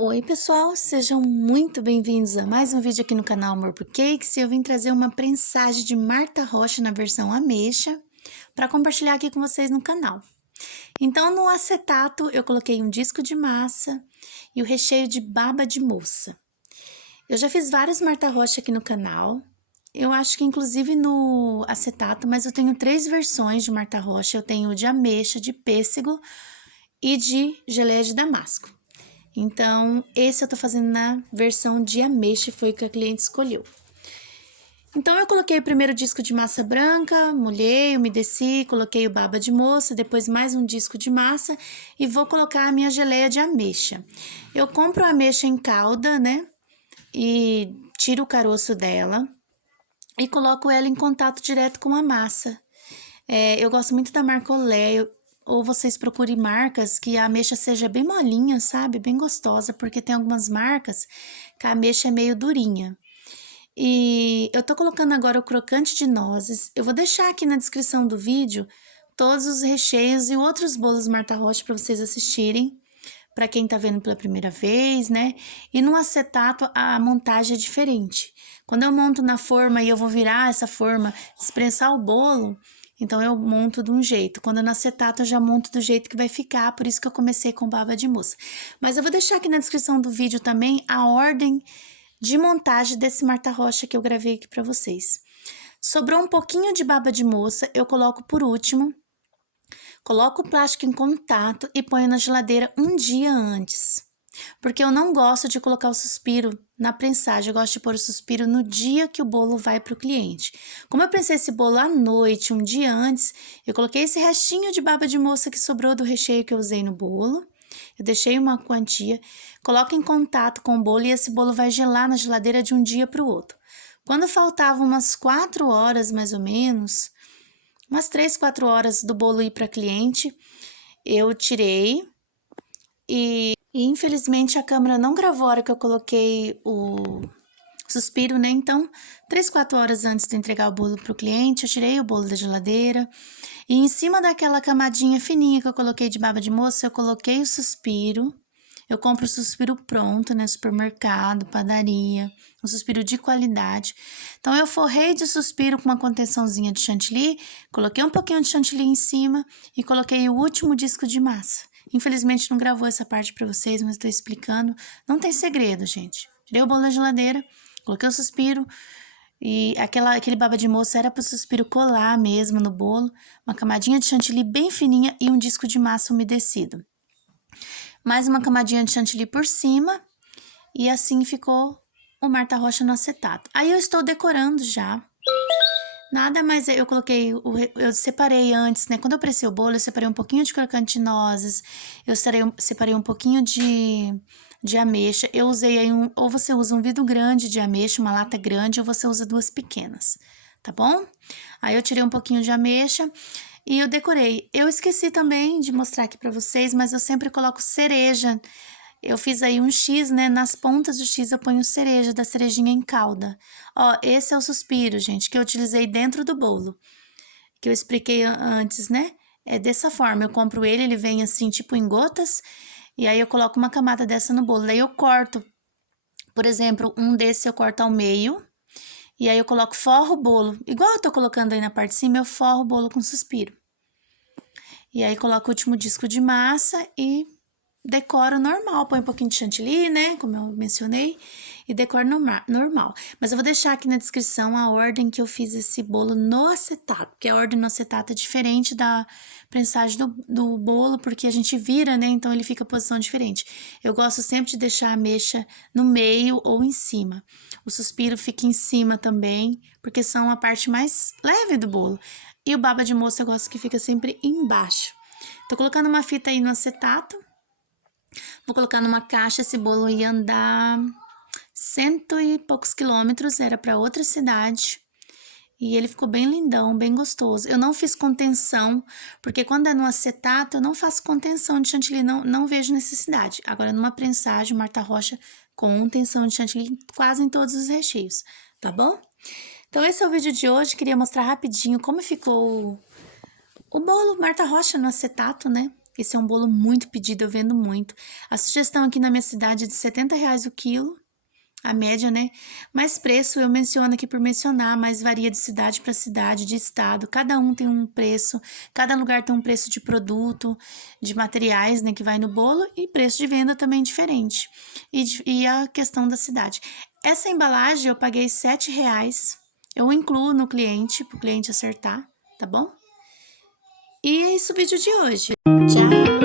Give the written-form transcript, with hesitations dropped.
Oi pessoal, sejam muito bem-vindos a mais um vídeo aqui no canal Amor por Cakes. Eu vim trazer uma prensagem de Marta Rocha na versão ameixa para compartilhar aqui com vocês no canal. Então no acetato eu coloquei um disco de massa e o recheio de baba de moça. Eu já fiz várias Marta Rocha aqui no canal, eu acho que inclusive no acetato, mas eu tenho 3 versões de Marta Rocha. Eu tenho de ameixa, de pêssego e de geleia de damasco. Então, esse eu tô fazendo na versão de ameixa, foi o que a cliente escolheu. Então, eu coloquei o primeiro disco de massa branca, molhei, umedeci, coloquei o baba de moça, depois mais um disco de massa e vou colocar a minha geleia de ameixa. Eu compro a ameixa em calda, né? E tiro o caroço dela e coloco ela em contato direto com a massa. Eu gosto muito da marca Olé, ou vocês procurem marcas que a ameixa seja bem molinha, sabe? Bem gostosa, porque tem algumas marcas que a ameixa é meio durinha. E eu tô colocando agora o crocante de nozes. Eu vou deixar aqui na descrição do vídeo todos os recheios e outros bolos Marta Rocha para vocês assistirem, para quem tá vendo pela primeira vez, né? E no acetato a montagem é diferente. Quando eu monto na forma e eu vou virar essa forma, desprensar o bolo, então eu monto de um jeito. Quando no acetato eu já monto do jeito que vai ficar, por isso que eu comecei com baba de moça. Mas eu vou deixar aqui na descrição do vídeo também a ordem de montagem desse Marta Rocha que eu gravei aqui para vocês. Sobrou um pouquinho de baba de moça, eu coloco por último. Coloco o plástico em contato e ponho na geladeira um dia antes. Porque eu não gosto de colocar o suspiro na prensagem, eu gosto de pôr o suspiro no dia que o bolo vai para o cliente. Como eu prensei esse bolo à noite, um dia antes, eu coloquei esse restinho de baba de moça que sobrou do recheio que eu usei no bolo. Eu deixei uma quantia, coloco em contato com o bolo e esse bolo vai gelar na geladeira de um dia para o outro. Quando faltavam umas 4 horas mais ou menos, umas 3, 4 horas do bolo ir para cliente, eu tirei e infelizmente a câmera não gravou a hora que eu coloquei o suspiro, né? Então, 3, 4 horas antes de entregar o bolo pro cliente, eu tirei o bolo da geladeira e em cima daquela camadinha fininha que eu coloquei de baba de moça, eu coloquei o suspiro. Eu compro o suspiro pronto, né? Supermercado, padaria, um suspiro de qualidade. Então, eu forrei de suspiro com uma contençãozinha de chantilly, coloquei um pouquinho de chantilly em cima e coloquei o último disco de massa. Infelizmente, não gravou essa parte pra vocês, mas eu tô explicando. Não tem segredo, gente. Tirei o bolo da geladeira, coloquei o suspiro e aquele baba de moça era pro suspiro colar mesmo no bolo. Uma camadinha de chantilly bem fininha e um disco de massa umedecido. Mais uma camadinha de chantilly por cima e assim ficou o Marta Rocha no acetato. Aí eu estou decorando já. Nada mais, eu coloquei, eu separei antes, né? Quando eu pressei o bolo, eu separei um pouquinho de crocante de nozes, eu separei um pouquinho de ameixa. Eu usei aí ou você usa um vidro grande de ameixa, uma lata grande, ou você usa 2 pequenas, tá bom? Aí eu tirei um pouquinho de ameixa e eu decorei. Eu esqueci também de mostrar aqui pra vocês, mas eu sempre coloco cereja. Eu fiz aí um X, né? Nas pontas do X eu ponho cereja, da cerejinha em calda. Ó, esse é o suspiro, gente, que eu utilizei dentro do bolo, que eu expliquei antes, né? É dessa forma, eu compro ele, ele vem assim, tipo em gotas, e aí eu coloco uma camada dessa no bolo. Daí eu corto, por exemplo, um desse eu corto ao meio, e aí eu coloco, forro o bolo. Igual eu tô colocando aí na parte de cima, eu forro o bolo com suspiro. E aí coloco o último disco de massa e decoro normal, põe um pouquinho de chantilly, né, como eu mencionei, e decoro normal. Mas eu vou deixar aqui na descrição a ordem que eu fiz esse bolo no acetato, porque a ordem no acetato é diferente da prensagem do bolo, porque a gente vira, né, então ele fica em posição diferente. Eu gosto sempre de deixar a ameixa no meio ou em cima. O suspiro fica em cima também, porque são a parte mais leve do bolo. E o baba de moça eu gosto que fica sempre embaixo. Tô colocando uma fita aí no acetato. Vou colocar numa caixa, esse bolo ia andar 100 e poucos quilômetros, era para outra cidade. E ele ficou bem lindão, bem gostoso. Eu não fiz contenção, porque quando é no acetato, eu não faço contenção de chantilly, não vejo necessidade. Agora, numa prensagem, Marta Rocha, contenção de chantilly quase em todos os recheios, tá bom? Então, esse é o vídeo de hoje. Queria mostrar rapidinho como ficou o bolo Marta Rocha no acetato, né? Esse é um bolo muito pedido, eu vendo muito. A sugestão aqui na minha cidade é de R$ 70 o quilo, a média, né? Mas preço eu menciono aqui por mencionar, mas varia de cidade para cidade, de estado. Cada um tem um preço, cada lugar tem um preço de produto, de materiais, né, que vai no bolo e preço de venda também diferente. E a questão da cidade. Essa embalagem eu paguei R$ 7. Eu incluo no cliente, para o cliente acertar, tá bom? E é isso o vídeo de hoje. Tchau!